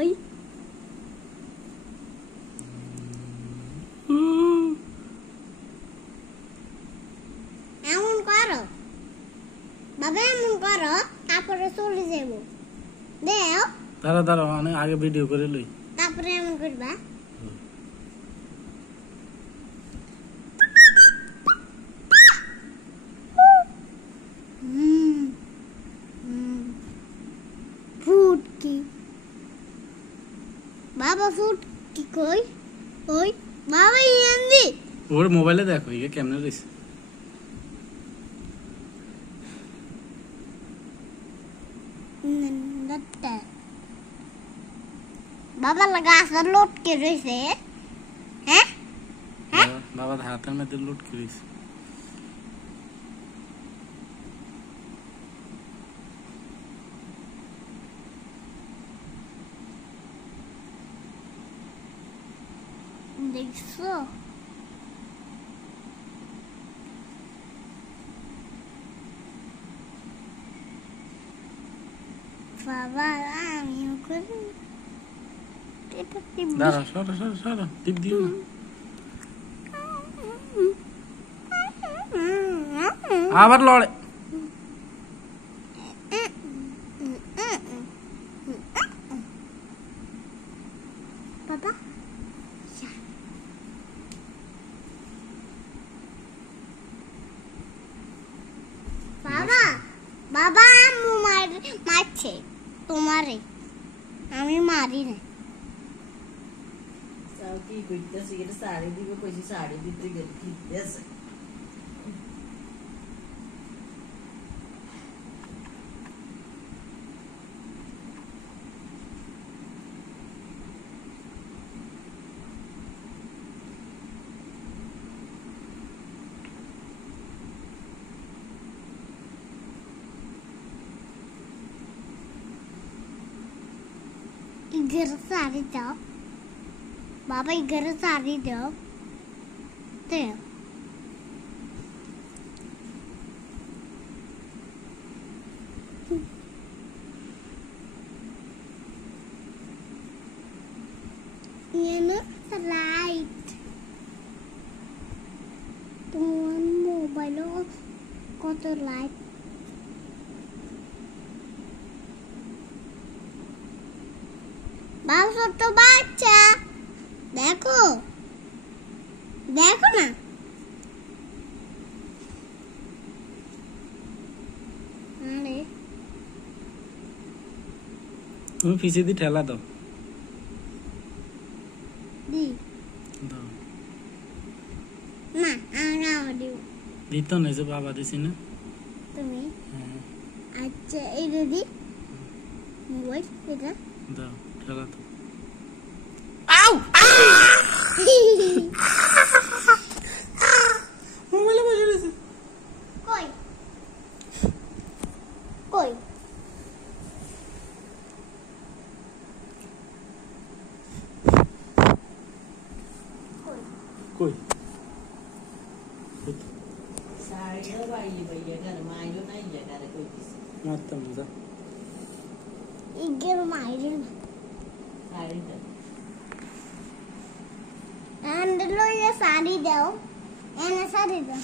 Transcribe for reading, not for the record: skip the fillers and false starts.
ওই এমন করো বাবা, এমন করো তারপরে চলে যাবো। দেও দাঁড়া দাঁড়া, অনেক আগে ভিডিও করে লই, তারপরে এমন করবা। ফুটকি বাবা, ফুটকি কই? ওই বাবা ইন্দি ওর মোবাইলে দেখো ইয়ে কেমনে রইছে। বাবা গাছ লটকে রয়েছে। হ্যাঁ বাবা হাতের মধ্যে লটকে রইছে। দেখছো বাবা, আমিও করি। দাঁড়া, সরো সরো সরো, টিপ দিও না। আবার লড়ে। বাবা বাবা বাবা, আম্মু মারছে তোমারে, আমি মারি না। কি কইতেছি, এটা শাড়ি দিবে কইছি, শাড়ি দিতে গেলে কি আছে। इधर साड़ी दो बाबा, इधर साड़ी दो। दे ये ना लाइट তোমার মোবাইলে কত লাইট। বাবা ছোট বাচ্চা, দেখো দেখো না। আরে তুমি পিছে দিয়ে ঠেলা দাও। দি দাও না, আমি দিব। দিত না, যে বাবা দিছি না তুমি আচ্ছা, এই দিদি মোবাইল এটা দাও, ঠেলা দাও। আউ মোবাইলে বসে রয়েছে। কই কই কই শাড়িও বাইয়ে বাইয়ে করে মাইরো নাই জায়গায় কইতেছি। মারতাম যা। ইগের মাইরে না। শাড়িটা এন্ড লইয়া শাড়ি দাও, এনে শাড়ি দাও।